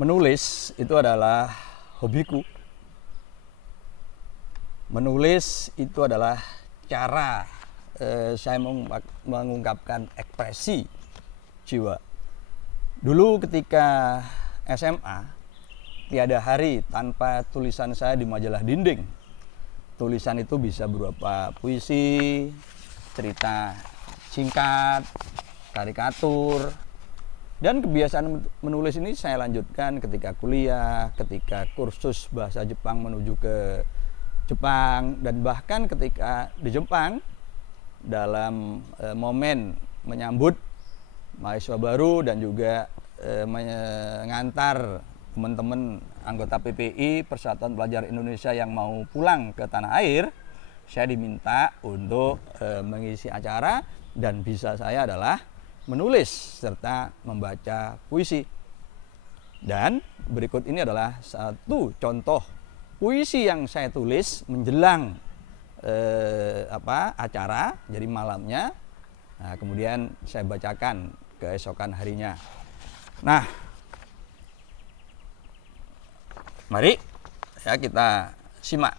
Menulis itu adalah hobiku. Menulis itu adalah cara saya mengungkapkan ekspresi jiwa. Dulu ketika SMA, tiada hari tanpa tulisan saya di majalah dinding. Tulisan itu bisa berupa puisi, cerita singkat, karikatur. Dan kebiasaan menulis ini saya lanjutkan ketika kuliah, ketika kursus bahasa Jepang menuju ke Jepang, dan bahkan ketika di Jepang dalam momen menyambut mahasiswa baru dan juga mengantar teman-teman anggota PPI Persatuan Pelajar Indonesia yang mau pulang ke tanah air. Saya diminta untuk mengisi acara, dan bisa saya adalah menulis serta membaca puisi. Dan berikut ini adalah satu contoh puisi yang saya tulis menjelang acara, jadi malamnya. Nah, kemudian saya bacakan keesokan harinya. Nah, mari ya kita simak.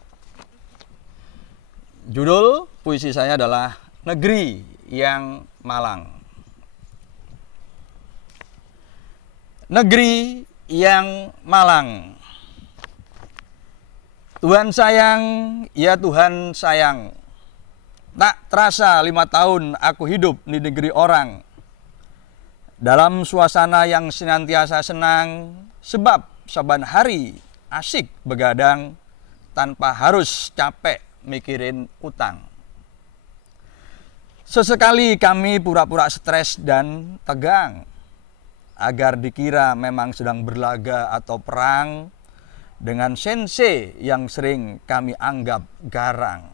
Judul puisi saya adalah Negeri yang Malang. Negeri yang malang. Tuhan sayang, ya Tuhan sayang. Tak terasa 5 tahun aku hidup di negeri orang. Dalam suasana yang senantiasa senang, sebab saban hari asik begadang tanpa harus capek mikirin utang. Sesekali kami pura-pura stres dan tegang, agar dikira memang sedang berlaga atau perang dengan sensei yang sering kami anggap garang.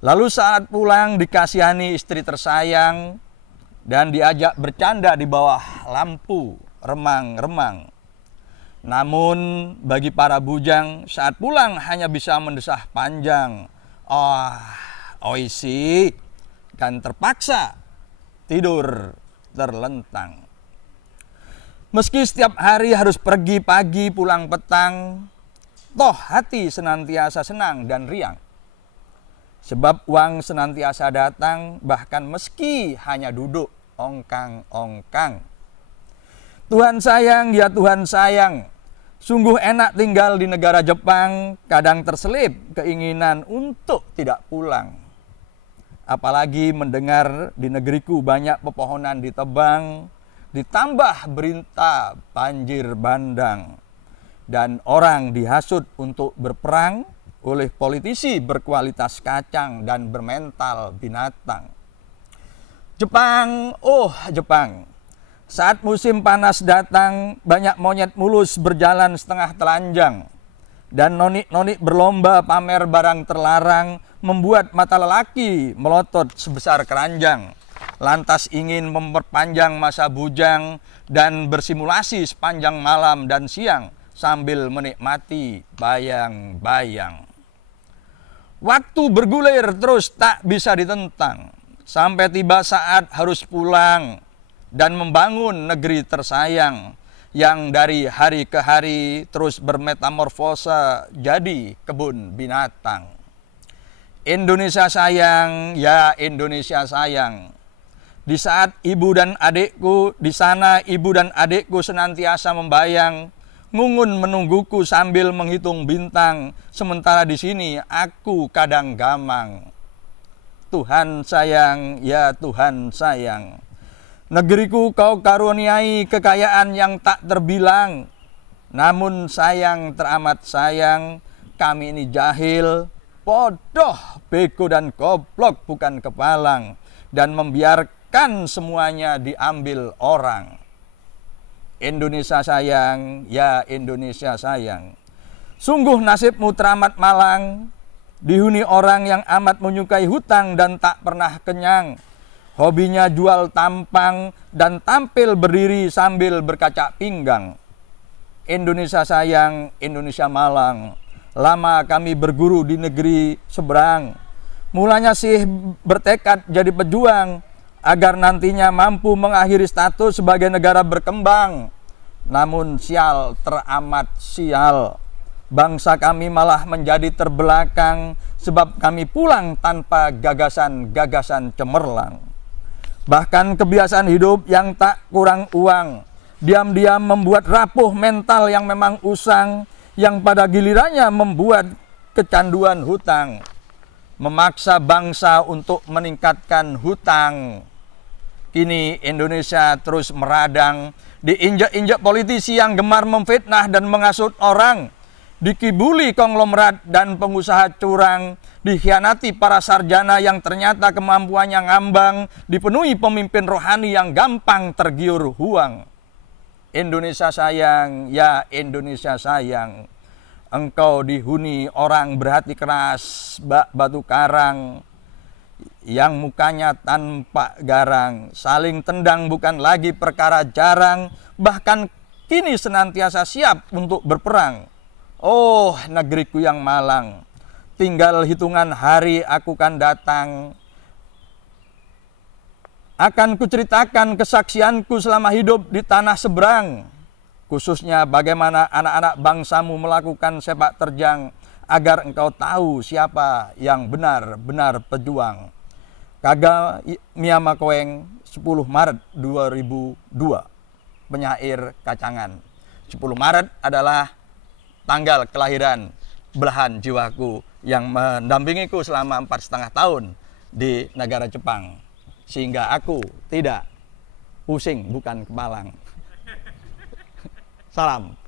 Lalu saat pulang dikasihani istri tersayang dan diajak bercanda di bawah lampu remang-remang. Namun bagi para bujang saat pulang hanya bisa mendesah panjang. Oisi, dan terpaksa tidur terlentang. Meski setiap hari harus pergi pagi pulang petang, toh hati senantiasa senang dan riang. Sebab uang senantiasa datang, bahkan meski hanya duduk ongkang-ongkang. Tuhan sayang, ya Tuhan sayang. Sungguh enak tinggal di negara Jepang, kadang terselip keinginan untuk tidak pulang. Apalagi mendengar di negeriku banyak pepohonan ditebang, ditambah berita banjir bandang, dan orang dihasut untuk berperang oleh politisi berkualitas kacang dan bermental binatang. Jepang, oh Jepang, saat musim panas datang banyak monyet mulus berjalan setengah telanjang, dan nonik-nonik berlomba pamer barang terlarang membuat mata lelaki melotot sebesar keranjang. Lantas ingin memperpanjang masa bujang dan bersimulasi sepanjang malam dan siang sambil menikmati bayang-bayang. Waktu bergulir terus tak bisa ditentang, sampai tiba saat harus pulang dan membangun negeri tersayang yang dari hari ke hari terus bermetamorfosa jadi kebun binatang. Indonesia sayang, ya Indonesia sayang. Di saat ibu dan adikku, di sana ibu dan adikku senantiasa membayang, ngungun menungguku sambil menghitung bintang, sementara di sini aku kadang gamang. Tuhan sayang, ya Tuhan sayang. Negeriku kau karuniai kekayaan yang tak terbilang, namun sayang teramat sayang, kami ini jahil, bodoh, bego dan goblok bukan kepalang, dan membiarkan semuanya diambil orang. Indonesia sayang, ya Indonesia sayang. Sungguh nasibmu teramat malang, dihuni orang yang amat menyukai hutang dan tak pernah kenyang. Hobinya jual tampang dan tampil berdiri sambil berkaca pinggang. Indonesia sayang, Indonesia malang. Lama kami berguru di negeri seberang. Mulanya sih bertekad jadi pejuang, agar nantinya mampu mengakhiri status sebagai negara berkembang. Namun sial, teramat sial, bangsa kami malah menjadi terbelakang sebab kami pulang tanpa gagasan-gagasan cemerlang. Bahkan kebiasaan hidup yang tak kurang uang diam-diam membuat rapuh mental yang memang usang, yang pada gilirannya membuat kecanduan hutang, memaksa bangsa untuk meningkatkan hutang. Kini Indonesia terus meradang, diinjak-injak politisi yang gemar memfitnah dan menghasut orang, dikibuli konglomerat dan pengusaha curang, dikhianati para sarjana yang ternyata kemampuannya ngambang, dipenuhi pemimpin rohani yang gampang tergiur huang. Indonesia sayang, ya Indonesia sayang, engkau dihuni orang berhati keras, bak batu karang, yang mukanya tanpa garang, saling tendang bukan lagi perkara jarang, bahkan kini senantiasa siap untuk berperang. Oh negeriku yang malang, tinggal hitungan hari aku kan datang, akan kuceritakan kesaksianku selama hidup di tanah seberang, khususnya bagaimana anak-anak bangsamu melakukan sepak terjang, agar engkau tahu siapa yang benar-benar pejuang. Kagal Miyama Koeng, 10 Maret 2002, penyair Kacangan. 10 Maret adalah tanggal kelahiran belahan jiwaku yang mendampingiku selama 4,5 tahun di negara Jepang, sehingga aku tidak pusing bukan kepalang. Salam.